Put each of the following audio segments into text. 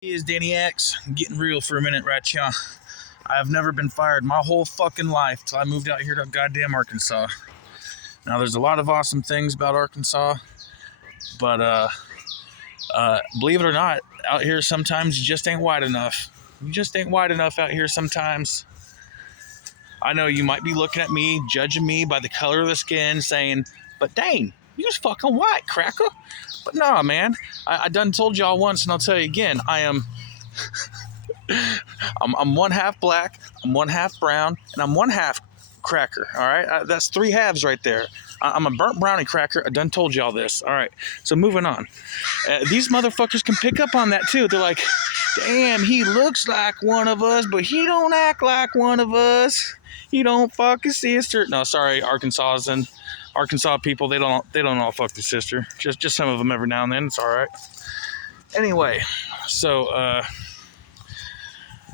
Is Danny X. I'm getting real for a minute right here. I've never been fired my whole fucking life till I moved out here to goddamn Arkansas. Now there's a lot of awesome things about Arkansas, but believe it or not, out here sometimes you just ain't wide enough. You just ain't wide enough out here sometimes. I know you might be looking at me, judging me by the color of the skin, saying, but dang, you just fucking white, cracker. But nah, man, I done told y'all once, and I'll tell you again. I'm one half black, I'm one half brown, and I'm one half cracker. All right, that's three halves right there. I'm a burnt brownie cracker. I done told y'all this. All right, so moving on. These motherfuckers can pick up on that too. They're like, damn, he looks like one of us, but he don't act like one of us. He don't fuck his sister. No, sorry, Arkansas people, they don't all fuck their sister. Just some of them every now and then. It's all right. Anyway, so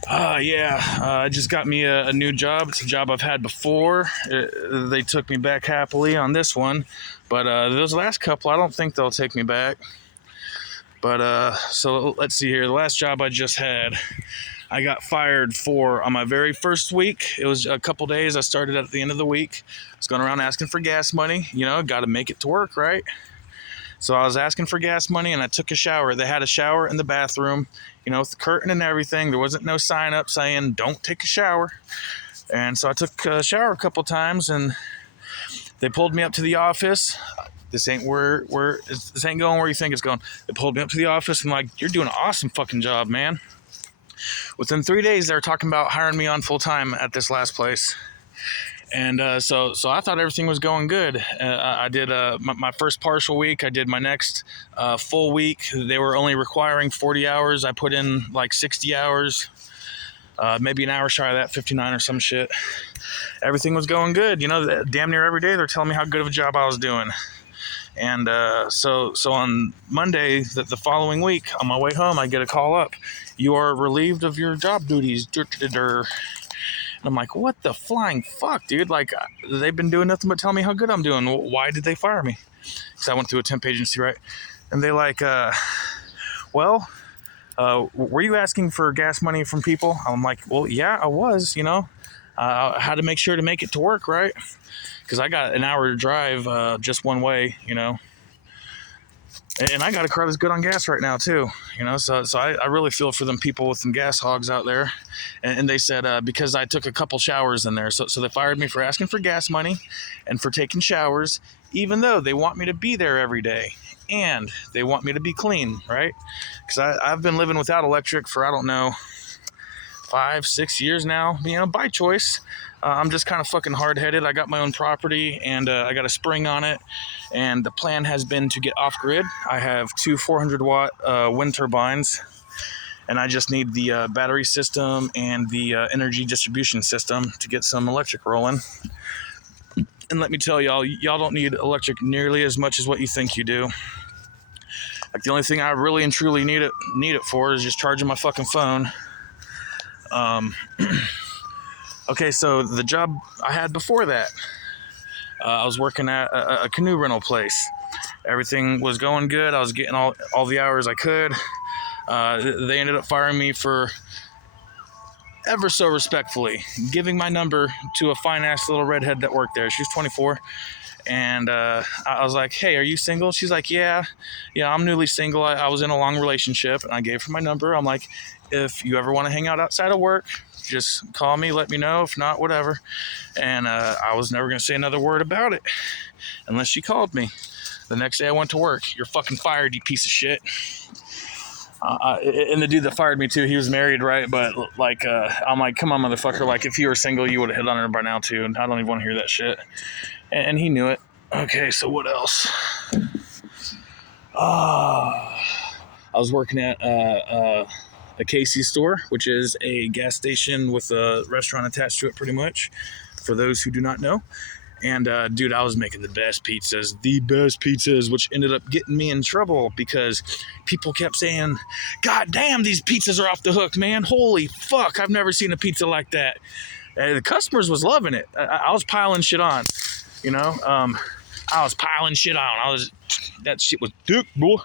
I just got me a new job. It's a job I've had before. They took me back happily on this one, but those last couple, I don't think they'll take me back. But so let's see here. The last job I just had, I got fired for on my very first week. It was a couple days. I started at the end of the week. I was going around asking for gas money. You know, got to make it to work, right? So I was asking for gas money, and I took a shower. They had a shower in the bathroom, you know, with the curtain and everything. There wasn't no sign up saying, don't take a shower. And so I took a shower a couple times, and they pulled me up to the office. This ain't this ain't going where you think it's going. They pulled me up to the office and like, you're doing an awesome fucking job, man. Within 3 days, they were talking about hiring me on full time at this last place. And so I thought everything was going good. I did my first partial week. I did my next full week. They were only requiring 40 hours. I put in like 60 hours, maybe an hour shy of that, 59 or some shit. Everything was going good. You know, damn near every day they're telling me how good of a job I was doing. And so on Monday, the following week, on my way home, I get a call up. You are relieved of your job duties. And I'm like, what the flying fuck, dude? Like, they've been doing nothing but tell me how good I'm doing. Why did they fire me? Because I went through a temp agency, right? And they like, were you asking for gas money from people? I'm like, well, yeah, I was, you know. I had to make sure to make it to work, right? Because I got an hour to drive just one way, you know. And I got a car that's good on gas right now, too, you know. So I really feel for them people with some gas hogs out there. And they said because I took a couple showers in there. So they fired me for asking for gas money and for taking showers, even though they want me to be there every day. And they want me to be clean, right? Because I've been living without electric for, I don't know, 5-6 years now, you know, by choice. I'm just kind of fucking hard-headed. I got my own property, and I got a spring on it, and the plan has been to get off-grid. I have two 400-watt wind turbines, and I just need the battery system and the energy distribution system to get some electric rolling. And let me tell y'all don't need electric nearly as much as what you think you do. Like, the only thing I really and truly need it for is just charging my fucking phone. Okay, so the job I had before that, I was working at a canoe rental place. Everything was going good. I was getting all the hours I could. They ended up firing me for, ever so respectfully, giving my number to a fine-ass little redhead that worked there. She was 24. And I was like, hey, are you single? She's like, yeah, I'm newly single. I was in a long relationship, and I gave her my number. I'm like, if you ever want to hang out outside of work, just call me, let me know. If not, whatever. And I was never going to say another word about it unless she called me. The next day I went to work. You're fucking fired, you piece of shit. And the dude that fired me too, he was married, right? But like, I'm like, come on, motherfucker. Like, if you were single, you would have hit on her by now too. And I don't even want to hear that shit. And he knew it. Okay, so what else? I was working at a Casey's store, which is a gas station with a restaurant attached to it, pretty much, for those who do not know. And dude, I was making the best pizzas, which ended up getting me in trouble because people kept saying, God damn, these pizzas are off the hook, man. Holy fuck, I've never seen a pizza like that. The customers was loving it. I was piling shit on, you know. I was piling shit on. That shit was dick, boy.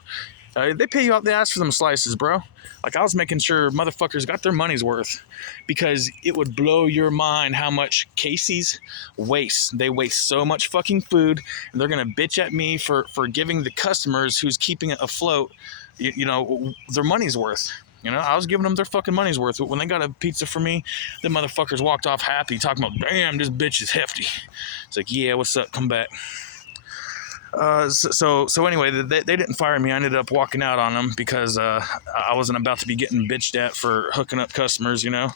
They pay you out the ass for them slices, bro. Like, I was making sure motherfuckers got their money's worth, because it would blow your mind how much Casey's wastes. They waste so much fucking food, and they're gonna bitch at me for giving the customers who's keeping it afloat, you know, their money's worth. You know, I was giving them their fucking money's worth. When they got a pizza for me, the motherfuckers walked off happy, talking about, damn, this bitch is hefty. It's like, yeah, what's up? Come back. So anyway, they didn't fire me. I ended up walking out on them because I wasn't about to be getting bitched at for hooking up customers, you know.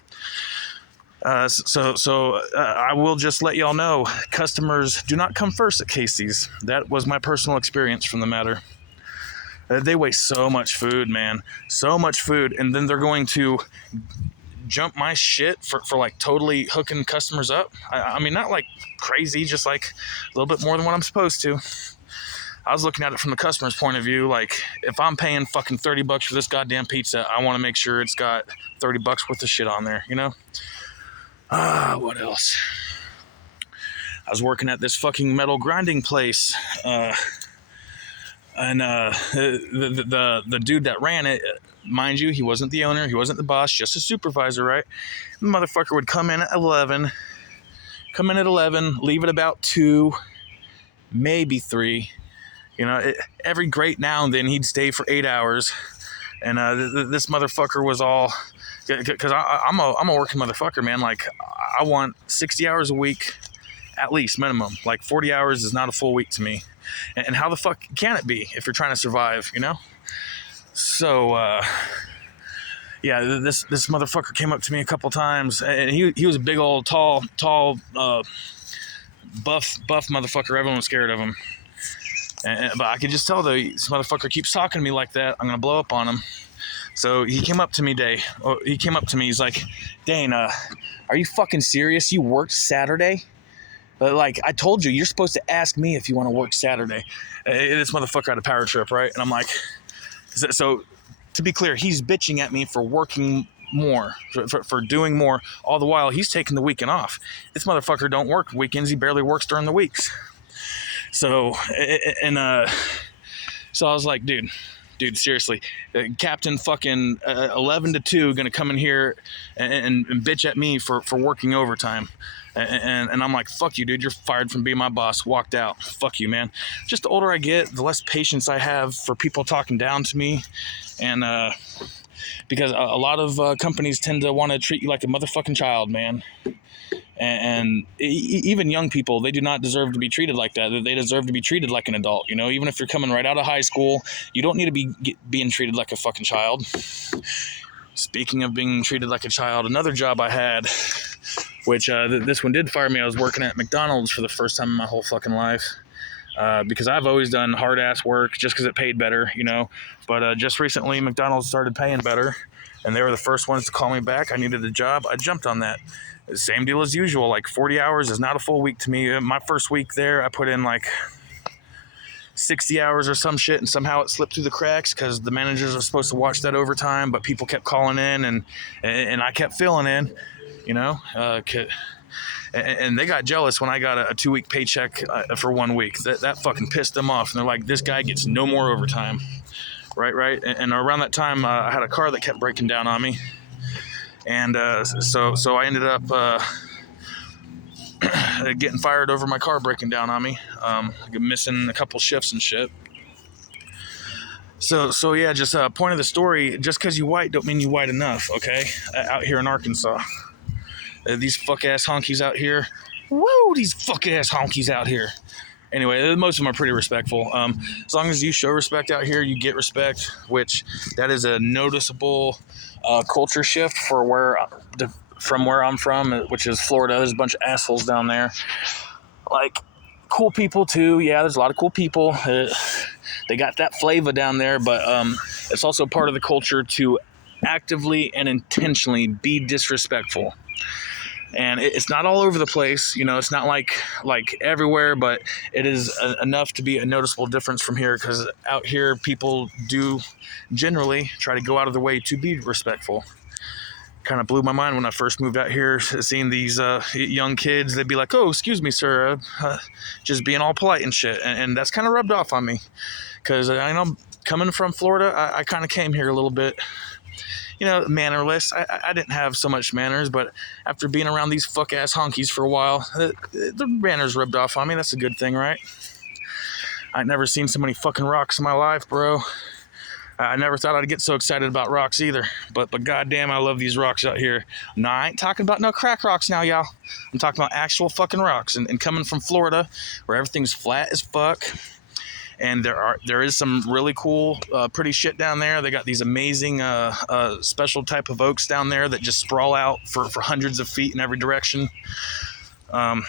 So I will just let y'all know, customers do not come first at Casey's. That was my personal experience from the matter. They waste so much food, man. So much food. And then they're going to jump my shit for like totally hooking customers up. I mean, not like crazy, just like a little bit more than what I'm supposed to. I was looking at it from the customer's point of view. Like, if I'm paying fucking $30 for this goddamn pizza, I want to make sure it's got $30 worth of shit on there, you know? What else? I was working at this fucking metal grinding place. And the dude that ran it, mind you, he wasn't the owner, he wasn't the boss, just a supervisor, right? The motherfucker would come in at 11, leave at about 2, maybe 3. You know, every great now and then he'd stay for 8 hours. And this motherfucker was all, because I'm a working motherfucker, man. Like, I want 60 hours a week, at least, minimum. Like, 40 hours is not a full week to me. And how the fuck can it be if you're trying to survive, you know? So, yeah, this motherfucker came up to me a couple times, and he was a big old, tall, buff motherfucker. Everyone was scared of him. But I could just tell, though, this motherfucker keeps talking to me like that, I'm going to blow up on him. So he came up to me, he's like, Dane, are you fucking serious? You worked Saturday? But, like, I told you, you're supposed to ask me if you want to work Saturday. This motherfucker had a power trip, right? And I'm like, so to be clear, he's bitching at me for working more, for doing more, all the while he's taking the weekend off. This motherfucker don't work weekends. He barely works during the weeks. So, so I was like, dude, seriously, Captain fucking 11 to 2 gonna come in here and bitch at me for working overtime. And I'm like, fuck you, dude, you're fired from being my boss. Walked out. Fuck you, man. Just the older I get, the less patience I have for people talking down to me. And because a lot of companies tend to want to treat you like a motherfucking child, man. And even young people, they do not deserve to be treated like that. They deserve to be treated like an adult, you know? Even if you're coming right out of high school, you don't need to be being treated like a fucking child. Speaking of being treated like a child, another job I had, which this one did fire me. I was working at McDonald's for the first time in my whole fucking life. Because I've always done hard-ass work just because it paid better, you know? But just recently, McDonald's started paying better, and they were the first ones to call me back. I needed a job. I jumped on that. Same deal as usual. Like, 40 hours is not a full week to me. My first week there, I put in like 60 hours or some shit, and somehow it slipped through the cracks because the managers are supposed to watch that overtime, but people kept calling in, and I kept filling in, you know? And they got jealous when I got a 2-week paycheck for 1 week. That fucking pissed them off, and they're like, this guy gets no more overtime. Right? And around that time, I had a car that kept breaking down on me. And so I ended up getting fired over my car breaking down on me, missing a couple shifts and shit. So yeah, just point of the story, just because you white don't mean you white enough, okay? Out here in Arkansas. These fuck-ass honkies out here. Woo, these fuck-ass honkies out here. Anyway, most of them are pretty respectful. As long as you show respect out here, you get respect, which that is a noticeable culture shift from where I'm from, which is Florida. There's a bunch of assholes down there. Like, cool people too. Yeah, there's a lot of cool people. They got that flavor down there, but it's also part of the culture to actively and intentionally be disrespectful. And it's not all over the place, you know, it's not like everywhere, but it is enough to be a noticeable difference from here, because out here people do generally try to go out of their way to be respectful. Kind of blew my mind when I first moved out here, seeing these young kids. They'd be like, oh, excuse me, sir, just being all polite and shit. And that's kind of rubbed off on me, because I know coming from Florida, I kind of came here a little bit, mannerless. I didn't have so much manners, but after being around these fuck-ass honkies for a while, the manners rubbed off on me. That's a good thing, right? I'd never seen so many fucking rocks in my life, bro. I never thought I'd get so excited about rocks either. But goddamn, I love these rocks out here. No, I ain't talking about no crack rocks now, y'all. I'm talking about actual fucking rocks. And coming from Florida, where everything's flat as fuck, and there is some really cool, pretty shit down there. They got these amazing special type of oaks down there that just sprawl out for hundreds of feet in every direction. But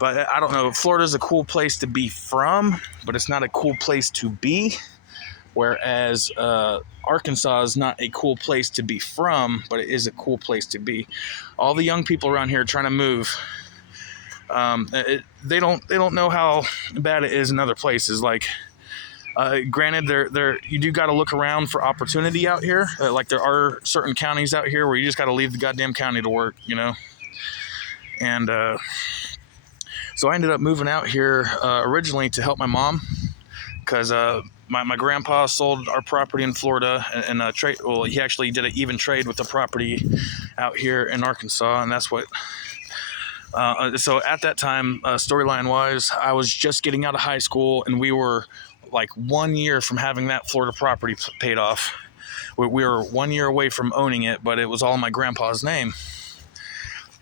I don't know. Florida's a cool place to be from, but it's not a cool place to be. Whereas Arkansas is not a cool place to be from, but it is a cool place to be. All the young people around here trying to move, they don't know how bad it is in other places. Like, granted, you do got to look around for opportunity out here. Like, there are certain counties out here where you just got to leave the goddamn county to work, And so I ended up moving out here originally to help my mom, because my grandpa sold our property in Florida and trade. Well, he actually did an even trade with the property out here in Arkansas, and that's what. So at that time, storyline wise, I was just getting out of high school, and we were like 1 year from having that Florida property paid off. We were 1 year away from owning it, but it was all in my grandpa's name.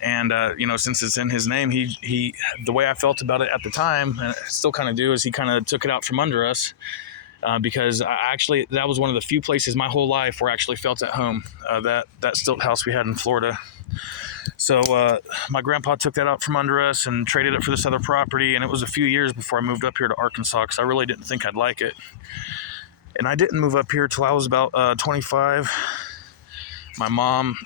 And, since it's in his name, he the way I felt about it at the time, and I still kind of do, is he kind of took it out from under us. Because that was one of the few places my whole life where I actually felt at home, that stilt house we had in Florida. So my grandpa took that out from under us and traded it for this other property, and it was a few years before I moved up here to Arkansas, because I really didn't think I'd like it. And I didn't move up here till I was about 25. My mom,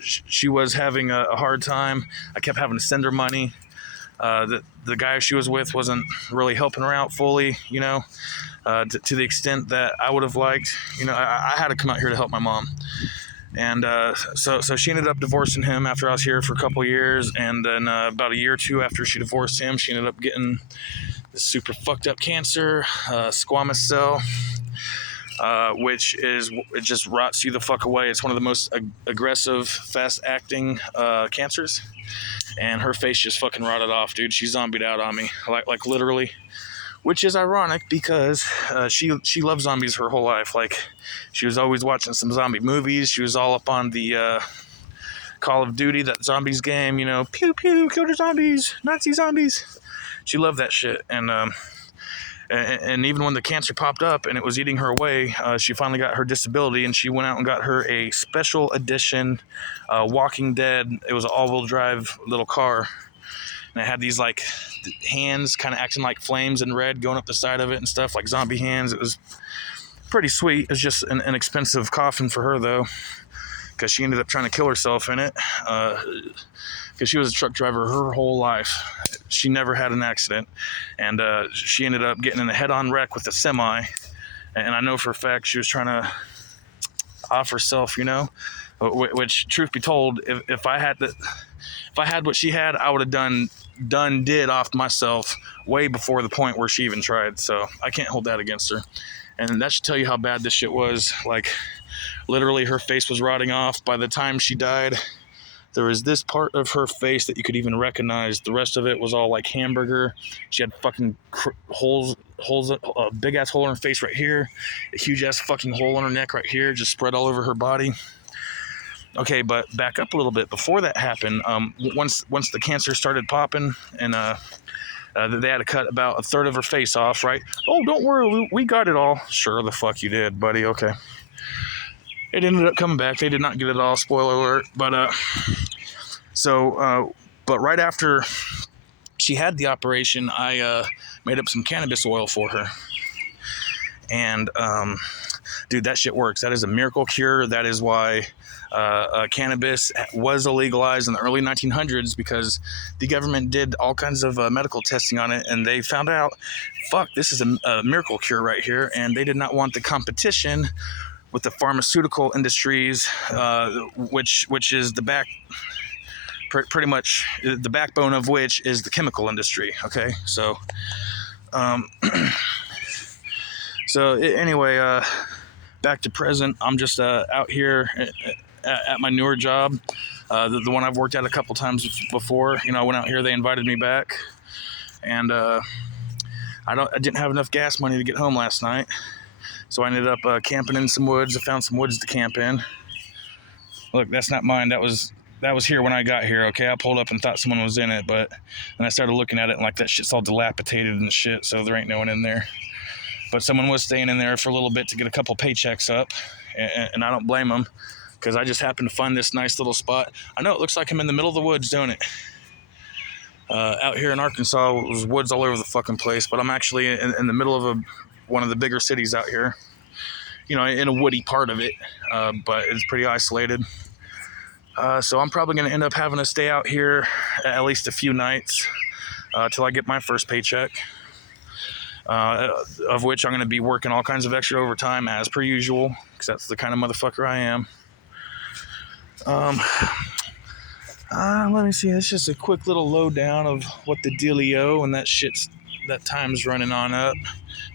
she was having a hard time. I kept having to send her money. The guy she was with wasn't really helping her out fully, to the extent that I would have liked. I had to come out here to help my mom. And so she ended up divorcing him after I was here for a couple years. And then about a year or two after she divorced him, she ended up getting this super fucked up cancer, squamous cell, which it just rots you the fuck away. It's one of the most aggressive, fast-acting cancers. And her face just fucking rotted off, dude. She zombied out on me, like literally, which is ironic because she loved zombies her whole life. Like, she was always watching some zombie movies. She was all up on the Call of Duty, that zombies game, pew pew, kill the zombies, Nazi zombies. She loved that shit, and even when the cancer popped up and it was eating her away, she finally got her disability, and she went out and got her a special edition Walking Dead. It was an all-wheel drive little car, and it had these like hands kind of acting like flames in red going up the side of it and stuff, like zombie hands. It was pretty sweet. It's just an expensive coffin for her, though, because she ended up trying to kill herself in it, because she was a truck driver her whole life. She never had an accident, and she ended up getting in a head-on wreck with a semi, and I know for a fact she was trying to off herself, which, truth be told, if I had what she had, I would have did off myself way before the point where she even tried. So I can't hold that against her. And that should tell you how bad this shit was. Like, literally, her face was rotting off. By the time she died, there was this part of her face that you could even recognize. The rest of it was all like hamburger. She had fucking holes, a big ass hole in her face right here, a huge ass fucking hole in her neck right here, just spread all over her body. Okay, but back up a little bit. Before that happened, once the cancer started popping, and they had to cut about a third of her face off, right? Oh, don't worry, we got it all. Sure the fuck you did, buddy. Okay. It ended up coming back. They did not get it all, spoiler alert. But but right after she had the operation, I made up some cannabis oil for her. And dude, that shit works. That is a miracle cure. That is why cannabis was illegalized in the early 1900s, because the government did all kinds of medical testing on it, and they found out, fuck, this is a miracle cure right here. And they did not want the competition with the pharmaceutical industries, which is pretty much the backbone of which is the chemical industry. Okay, so So anyway, back to present. I'm just out here at my newer job, the one I've worked at a couple times before. You know, I went out here, they invited me back, and I didn't have enough gas money to get home last night, so I ended up camping in some woods. I found some woods to camp in. Look, that's not mine. That was here when I got here. Okay, I pulled up and thought someone was in it, but then I started looking at it and like that shit's all dilapidated and shit, so there ain't no one in there. But someone was staying in there for a little bit to get a couple paychecks up, and I don't blame them, because I just happened to find this nice little spot. I know it looks like I'm in the middle of the woods, don't it? Out here in Arkansas, there's woods all over the fucking place, but I'm actually in the middle of one of the bigger cities out here. You know, in a woody part of it, but it's pretty isolated. So I'm probably going to end up having to stay out here at least a few nights till I get my first paycheck. Of which I'm going to be working all kinds of extra overtime as per usual, because that's the kind of motherfucker I am. Let me see. It's just a quick little lowdown of what the dealio, and that time's running on up.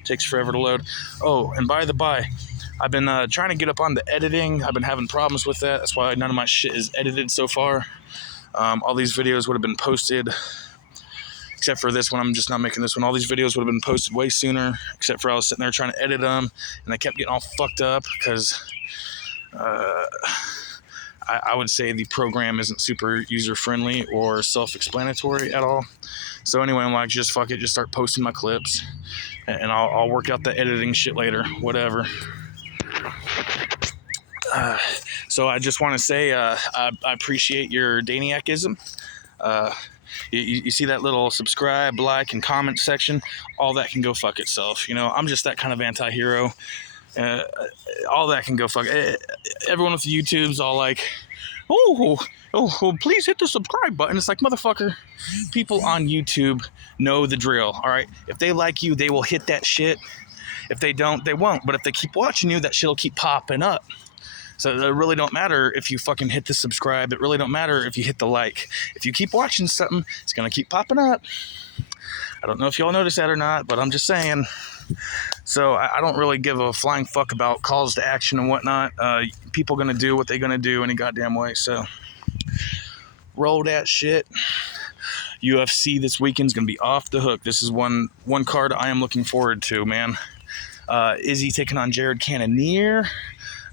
Takes forever to load. Oh, and by the by, I've been trying to get up on the editing. I've been having problems with that. That's why none of my shit is edited so far. All these videos would have been posted, except for this one. I'm just not making this one. All these videos would have been posted way sooner, except for I was sitting there trying to edit them, and I kept getting all fucked up because I would say the program isn't super user-friendly or self-explanatory at all. So anyway, I'm like, just fuck it, just start posting my clips, and I'll work out the editing shit later, whatever. So I just want to say I appreciate your Daniacism. You see that little subscribe, like, and comment section? All that can go fuck itself. You know, I'm just that kind of anti-hero. All that can go fuck. Everyone with YouTube's all like, oh, please hit the subscribe button. It's like, motherfucker, people on YouTube know the drill, all right? If they like you, they will hit that shit. If they don't, they won't. But if they keep watching you, that shit will keep popping up. So it really don't matter if you fucking hit the subscribe. It really don't matter if you hit the like. If you keep watching something, it's going to keep popping up. I don't know if y'all notice that or not, but I'm just saying. So I don't really give a flying fuck about calls to action and whatnot. People going to do what they're going to do any goddamn way. So roll that shit. UFC this weekend's going to be off the hook. This is one card I am looking forward to, man. Izzy taking on Jarod Cannonier.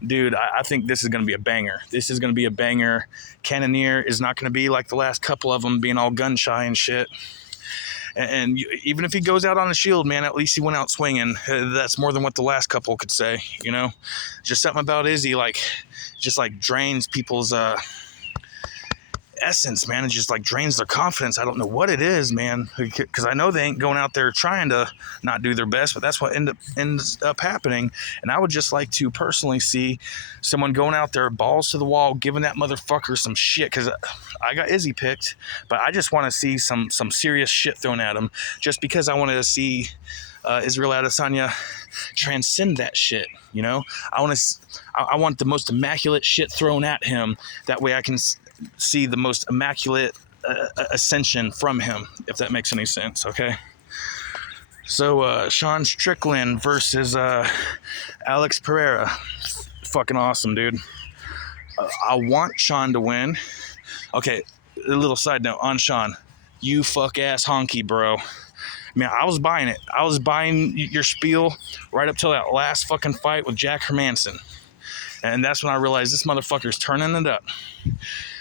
Dude, I think this is going to be a banger. This is going to be a banger. Cannonier is not going to be like the last couple of them being all gun shy and shit. And even if he goes out on a shield, man, at least he went out swinging. That's more than what the last couple could say, you know? Just something about Izzy, just drains people's essence, man. It just drains their confidence. I don't know what it is, man, because I know they ain't going out there trying to not do their best, but that's what ends up happening. And I would just like to personally see someone going out there balls to the wall, giving that motherfucker some shit, because I got Izzy picked, but I just want to see some serious shit thrown at him, just because I wanted to see Israel Adesanya transcend that shit, you know? I want the most immaculate shit thrown at him. That way I can see the most immaculate ascension from him, if that makes any sense, okay? So, Sean Strickland versus Alex Pierra. Fucking awesome, dude. I want Sean to win. Okay, a little side note on Sean. You fuck-ass honky, bro. Man, I was buying it. I was buying your spiel right up till that last fucking fight with Jack Hermanson. And that's when I realized this motherfucker's turning it up.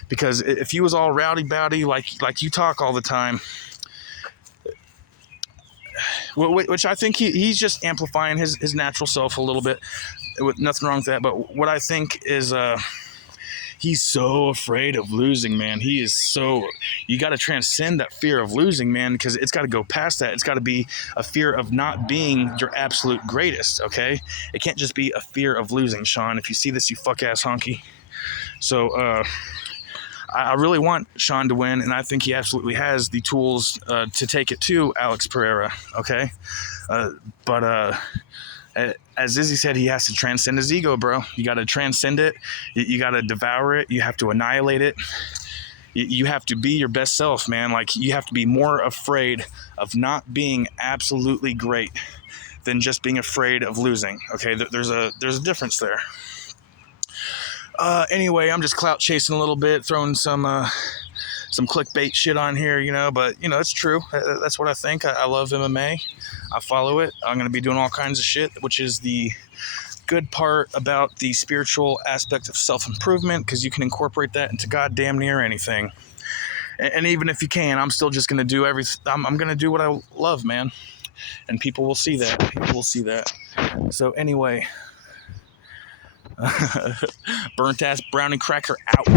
Because if he was all rowdy-bowdy like you talk all the time, which I think he's just amplifying his natural self a little bit, with nothing wrong with that. But what I think is he's so afraid of losing, man. He is so... You got to transcend that fear of losing, man, because it's got to go past that. It's got to be a fear of not being your absolute greatest, okay? It can't just be a fear of losing, Sean. If you see this, you fuck-ass honky. So, I really want Sean to win, and I think he absolutely has the tools to take it to Alex Pierra, okay? But as Izzy said, he has to transcend his ego, bro. You got to transcend it. You got to devour it. You have to annihilate it. You have to be your best self, man. You have to be more afraid of not being absolutely great than just being afraid of losing. Okay, there's a difference there. Anyway, I'm just clout chasing a little bit, throwing some clickbait shit on here, but it's true. That's what I think. I love MMA. I follow it. I'm going to be doing all kinds of shit, which is the good part about the spiritual aspect of self-improvement, because you can incorporate that into goddamn near anything. And even if you can, I'm still just going to do everything. I'm going to do what I love, man. And people will see that. So anyway, burnt ass brownie cracker out.